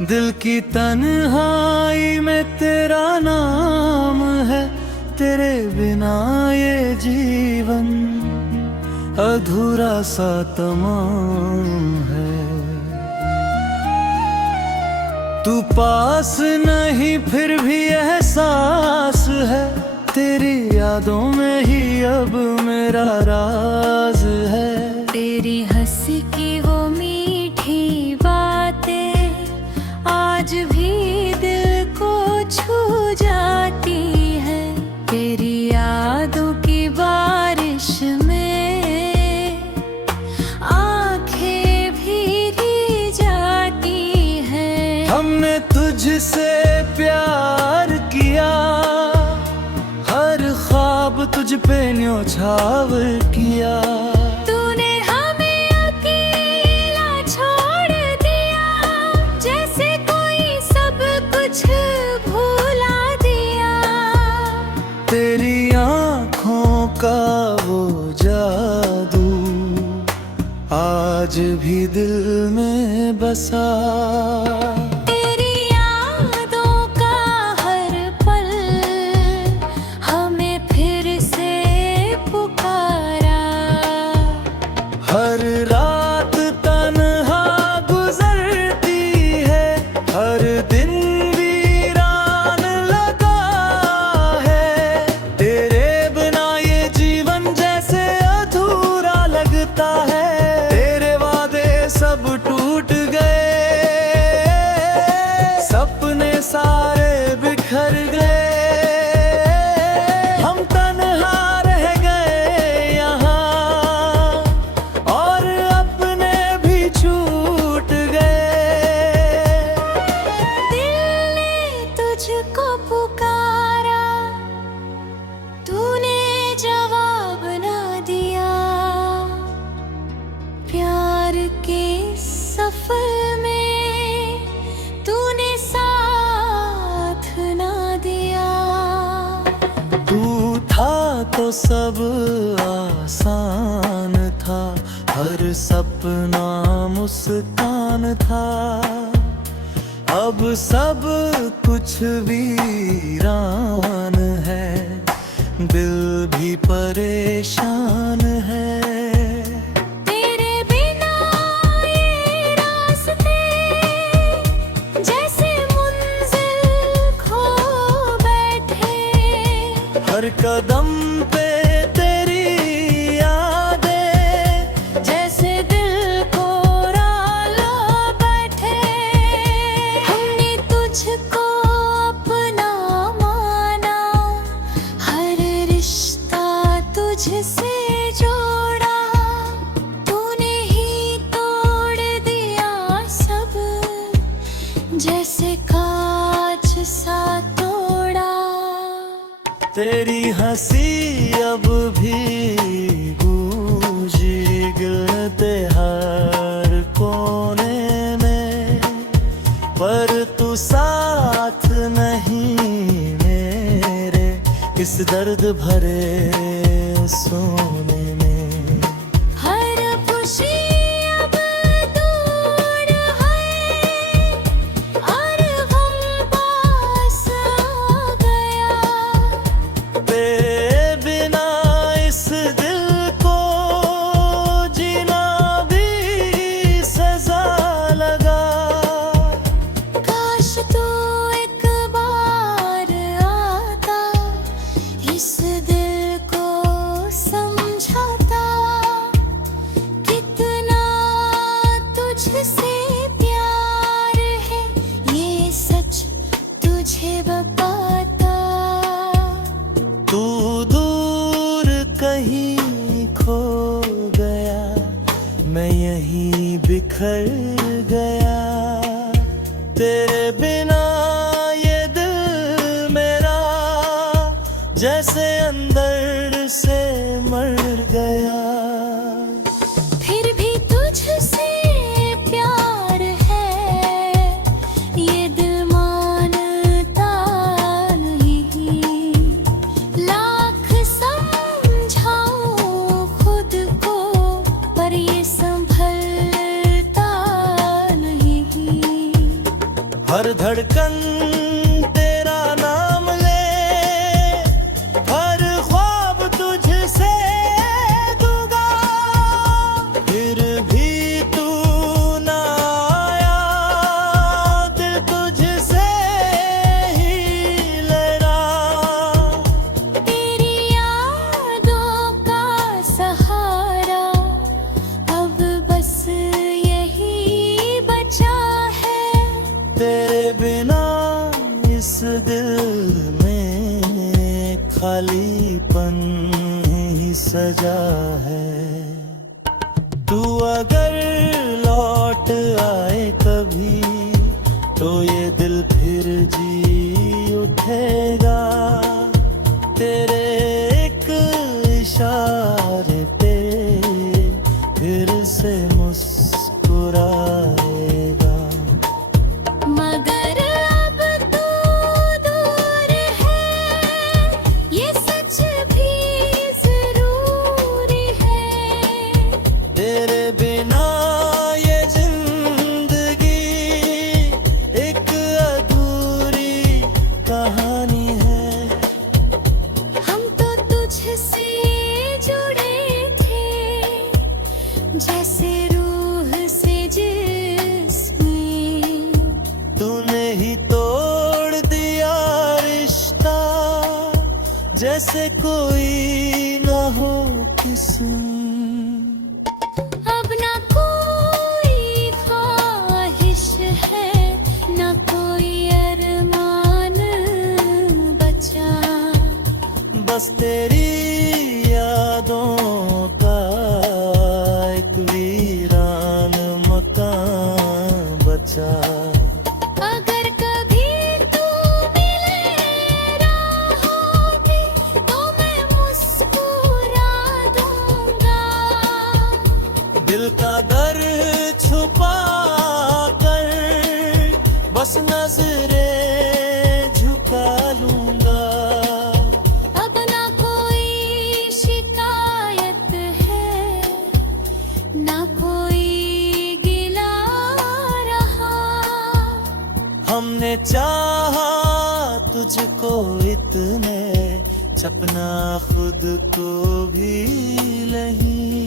दिल की तन्हाई में तेरा नाम है, तेरे बिना ये जीवन अधूरा सा तमाम है। तू पास नहीं फिर भी एहसास है, तेरी यादों में ही अब मेरा राज है। तेरी हंसी की वो मीठी बातें आज भी दिल को छू जाती है। तेरी यादों की बारिश में आंखें भीगी जाती हैं। हमने तुझसे प्यार किया, हर ख्वाब तुझ पे न्योछावर किया। तूने हमें अकेला छोड़ दिया, जैसे कोई सब कुछ भुला दिया। तेरी आँखों का वो जादू आज भी दिल में बसा। तेरी यादों का हर पल हमें फिर से पुकारा। हर रात तन्हा गुजरती है, हर दिन वीरान लगा है। तेरे बिना ये जीवन जैसे अधूरा लगता है। तेरे वादे सब टूट गए, सपने सारे बिखर गए। हम तन्हा रह गए यहाँ और अपने भी छूट गए। दिल ने तुझको पुकारा, तूने जवाब ना दिया। प्यार के सफर में तूने साथ ना दिया। तू था तो सब आसान था, हर सपना मुस्कान था। अब सब कुछ वीरान है, दिल भी परेशान है। तेरे बिना ये रास्ते जैसे मंजिल खो बैठे। हर कदम पे तेरी यादें जैसे दिल को राला बैठे। हमने तुझको अपना माना, हर रिश्ता तुझसे जोड़ा। तूने ही तोड़ दिया सब, जैसे कांच सा तोड़ा। तेरी हंसी अब भी गूंजी गिरते हर कोने में, पर तू साथ नहीं मेरे इस दर्द भरे सोने में। हर खुशी अब दूर है और गम पास आ गया। तेरे बिना इस दिल को जीना भी सजा लगा। काश तू एक बार आता, इस दिल को समझाता। कितना तुझसे प्यार है, ये सच तुझे बताता। तू दूर कहीं खो गया, मैं यहीं बिखर गया। तेरे बिना ये दिल मेरा जैसे अंदर से मर गया। फिर भी तुझसे प्यार है, ये दिल मानता नहीं। लाख समझाऊं खुद को, पर ये संभलता नहीं। हर धड़कन तेरा नाम ले, हर ख्वाब तुझसे दूंगा, फिर भी तू ना आया, दिल तुझसे ही लड़ा। तेरी यादों का सहारा अब बस यही बचा है। तेरे बिना इस दिल में खालीपन ही सजा है। तू अगर लौट आए कभी तो ये दिल फिर जी उठेगा, तेरे एक इशारे पे फिर से मुस्कुराएगा। मगर अब तू दूर है, ये सच भी जरूरी है। तेरे बिना ये जिंदगी एक अधूरी कहानी है। हम तो तुझसे जुड़े थे, जैसे रूह से जिस्म। तूने ही तोड़ दिया रिश्ता, जैसे कोई ना हो किस्म। अब ना कोई ख्वाहिश है, ना कोई अरमान बचा। बस तेरी यादों का एक वीरान मकान बचा। अगर कभी तू मिले राहों में, तो मैं मुस्कुरा दूंगा। दिल का दर्द छुपा कर बस नजरें झुका लूंगा। अब ना कोई शिकायत है, ना कोई गिला रहा। हमने चाहा तुझको इतने, सपना खुद को भी नहीं।